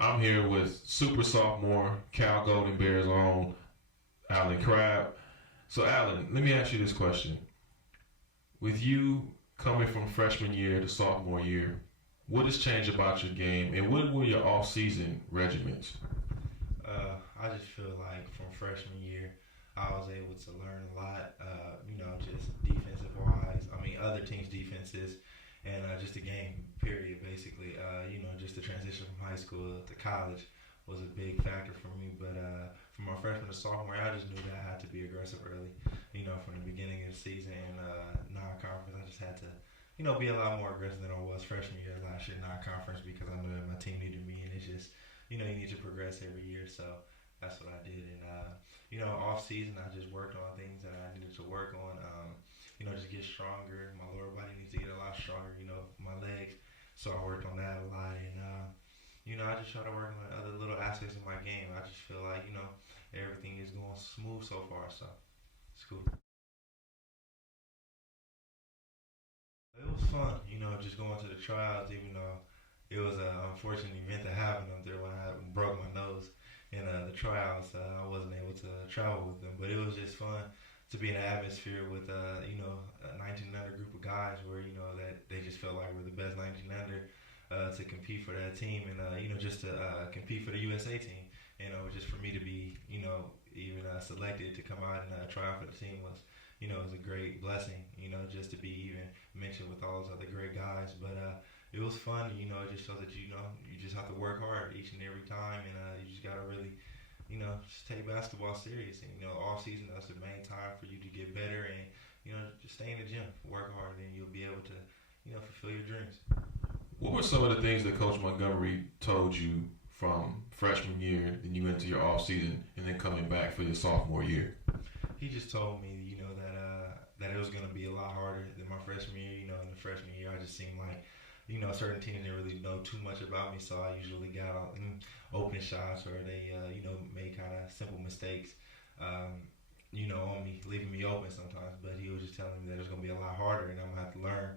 I'm here with super sophomore Cal Golden Bears own Alan CRABBE. So, Alan, let me ask you this question: with you coming from freshman year to sophomore year, what has changed about your game, and what were your off-season regiments? I just feel like from freshman year, I was able to learn a lot. Just defensive wise. I mean, other teams' defenses, and just the game. Period. Basically, just the transition from high school to college was a big factor for me. But from my freshman to sophomore, I just knew that I had to be aggressive early. From the beginning of the season and non-conference, I just had to. Be a lot more aggressive than I was freshman year last year non-conference because I knew that my team needed me, and it's just you need to progress every year. So that's what I did. And off season, I just worked on things that I needed to work on. Just get stronger. My lower body needs to get a lot stronger. My legs. So I worked on that a lot. And I just try to work on other little aspects of my game. I just feel like everything is going smooth so far. So it's cool. It was fun, just going to the trials, even though it was an unfortunate event that happened up there when I broke my nose in the trials. I wasn't able to travel with them, but it was just fun to be in an atmosphere with, a 19 and under group of guys where, that they just felt like we're the best 19 under to compete for that team and, just to compete for the USA team. Just for me to be, even selected to come out and try out for the team was it was a great blessing, just to be even mentioned with all those other great guys. But it was fun, it just shows that, you just have to work hard each and every time, and you just got to really, just take basketball serious. And, all season, that's the main time for you to get better and, just stay in the gym, work hard, and you'll be able to, fulfill your dreams. What were some of the things that Coach Montgomery told you from freshman year, then you went to your off-season, and then coming back for your sophomore year? He just told me, that it was going to be a lot harder than my freshman year. In the freshman year, I just seemed like, certain teams didn't really know too much about me, so I usually got open shots or they, made kind of simple mistakes, on me, leaving me open sometimes. But he was just telling me that it was going to be a lot harder, and I'm going to have to learn,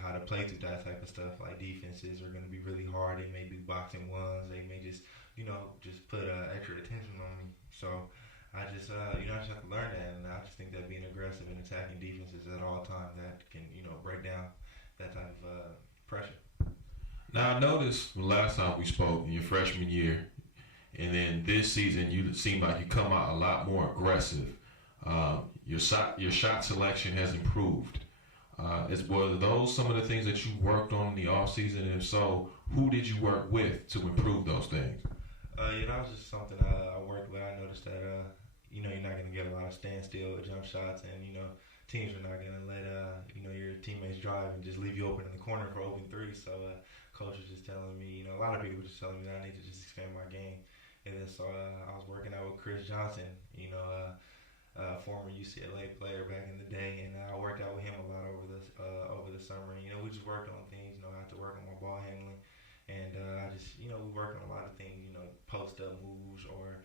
how to play through that type of stuff. Like defenses are going to be really hard. They may be boxing ones. They may just, just put extra attention on me. So I just, I just have to learn that, and I just think that being aggressive and attacking defenses at all times that can, break down that type of pressure. Now, I noticed from last time we spoke in your freshman year, and then this season, you seem like you come out a lot more aggressive. Your shot selection has improved. Were those some of the things that you worked on in the off season? And if so, who did you work with to improve those things? That was just something I worked with. I noticed that you're not going to get a lot of standstill jump shots, and teams are not going to let your teammates drive and just leave you open in the corner for open threes. So coach was just telling me, a lot of people were just telling me that I need to just expand my game. And then so I was working out with Chris Johnson, former UCLA player back in the day, and I worked out with him a lot over the summer. We just worked on things. I had to work on my ball handling. And I just, we work on a lot of things, post up moves or,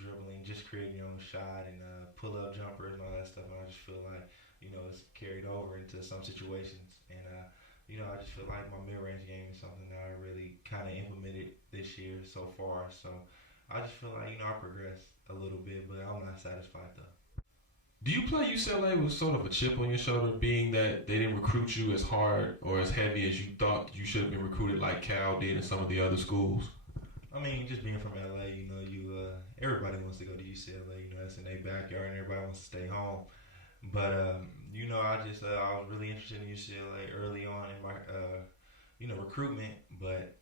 dribbling, just creating your own shot and pull up jumpers and all that stuff. And I just feel like, it's carried over into some situations. And, I just feel like my mid range game is something that I really kind of implemented this year so far. So I just feel like, I progressed a little bit, but I'm not satisfied though. Do you play UCLA with sort of a chip on your shoulder, being that they didn't recruit you as hard or as heavy as you thought you should have been recruited, like Cal did in some of the other schools? I mean, just being from LA, everybody wants to go to UCLA. That's in their backyard, and everybody wants to stay home. But I was really interested in UCLA early on in my recruitment. But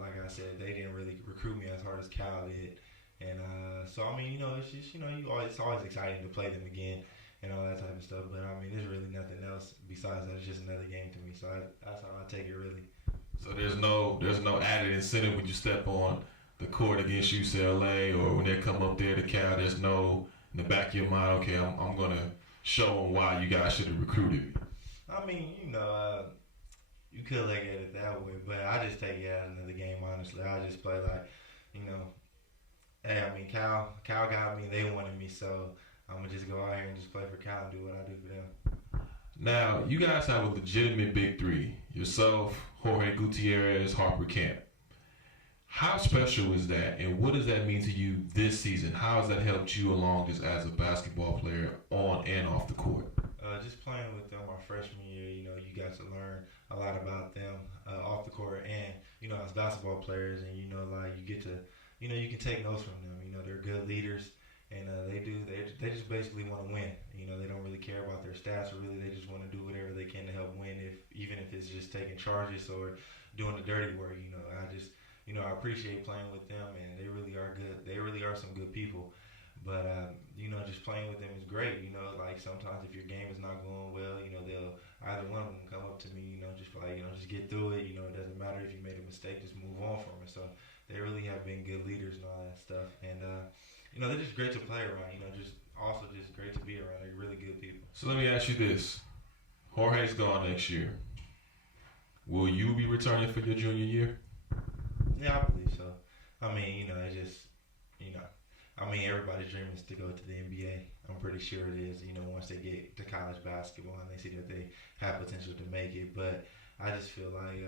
like I said, they didn't really recruit me as hard as Cal did. And so I mean, it's just it's always exciting to play them again and all that type of stuff. But I mean, there's really nothing else besides that. It's just another game to me. So that's how I take it really. So there's no added incentive when you step on the court against UCLA or when they come up there to Cal. There's no in the back of your mind, okay, I'm gonna show them why you guys should have recruited me. I mean, you could look at it that way, but I just take it as another game. Honestly, I just play like, hey, I mean, Cal got me. They wanted me, so I'm gonna just go out here and just play for Cal and do what I do for them. Now, you guys have a legitimate big three. Yourself, Jorge Gutierrez, Harper Camp. How special is that, and what does that mean to you this season? How has that helped you along just as a basketball player on and off the court? Just playing with them our freshman year, you got to learn a lot about them off the court and, as basketball players, and, like you get to, you can take notes from them. They're good leaders, and they just basically want to win. They don't really care about their stats, or really they just want to do whatever they can to help win, even if it's just taking charges or doing the dirty work. I appreciate playing with them, and they really are good. They really are some good people. But just playing with them is great. Like sometimes if your game is not going well, they'll either one of them come up to me, just like just get through it. It doesn't matter if you made a mistake, just move on from it. So they really have been good leaders and all that stuff. And they're just great to play around. Just great to be around. They're really good people. So let me ask you this: Jorge's gone next year. Will you be returning for your junior year? Yeah, I believe so. Everybody's dream is to go to the NBA. I'm pretty sure it is, once they get to college basketball and they see that they have potential to make it. But I just feel like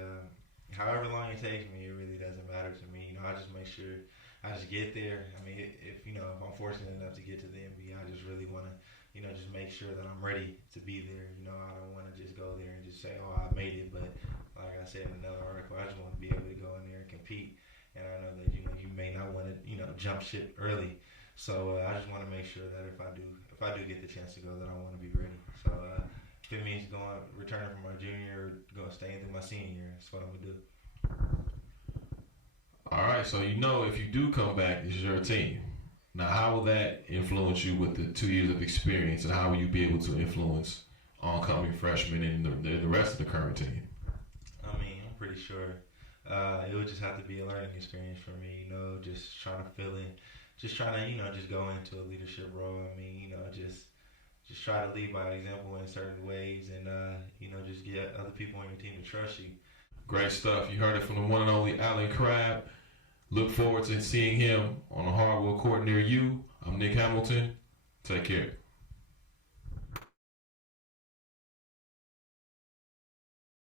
however long it takes me, it really doesn't matter to me. I just make sure I just get there. If I'm fortunate enough to get to the NBA, I just really want to, just make sure that I'm ready to be there. I don't want to just go there and just say, oh, I made it. But like I said in another article, I just want to be able to go in there and compete. And I know that, you may not want to, jump ship early. So I just want to make sure that if I do get the chance to go, that I want to be ready. So if it means returning from my junior, or staying through my senior year, that's what I'm gonna do. All right. So if you do come back, this is your team. Now, how will that influence you with the 2 years of experience, and how will you be able to influence oncoming freshmen and the rest of the current team? I'm pretty sure it would just have to be a learning experience for me. Just trying to fill in. Just trying to, just go into a leadership role. Just try to lead by example in certain ways, and just get other people on your team to trust you. Great stuff. You heard it from the one and only Alan CRABBE. Look forward to seeing him on a hardwood court near you. I'm Nick Hamilton. Take care.